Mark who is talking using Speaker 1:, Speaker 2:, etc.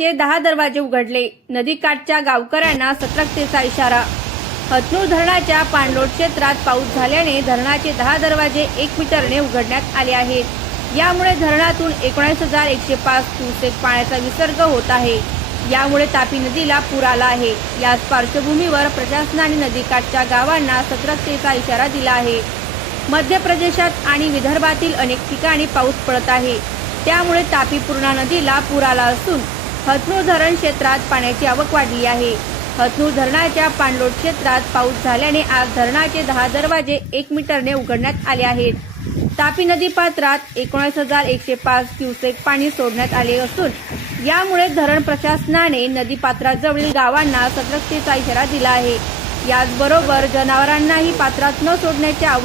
Speaker 1: ते दहा दरवाजे उघडले नदीकाठच्या गावकऱ्यांना सतर्कतेचा इशारा हतनूर धरणाच्या पाणलोट क्षेत्रात पाऊस झाल्याने धरणाचे दहा दरवाजे एक मीटरने उघडण्यात आले आहेत यामुळे धरणातून एकोणीस हजार एकशे पाच क्युसेक पाण्याचा विसर्ग होत आहे यामुळे तापी नदीला पूर आला आहे याच पार्श्वभूमीवर प्रशासनाने नदीकाठच्या गावांना सतर्कतेचा इशारा दिला आहे मध्य प्रदेशात आणि विदर्भातील अनेक ठिकाणी पाऊस पडत आहे त्यामुळे तापी पूर्णा नदीला पूर आला असून हतनूर धरण क्षेत्रात पाण्याची आवक वाढली आहे हतनूर धरणाच्या पाणलोट क्षेत्रात पाऊस झाल्याने आज धरणाचे दहा दरवाजे एक मीटरने उघडण्यात आले आहेत तापी नदी पात्रात एकोणीस हजार एकशे पाच क्युसेक पाणी सोडण्यात आले असून यामुळे धरण प्रशासनाने नदी पात्राजवळील गावांना सतर्कतेचा इशारा दिला आहे याचबरोबर जनावरांनाही पात्रात
Speaker 2: न सोडण्याचे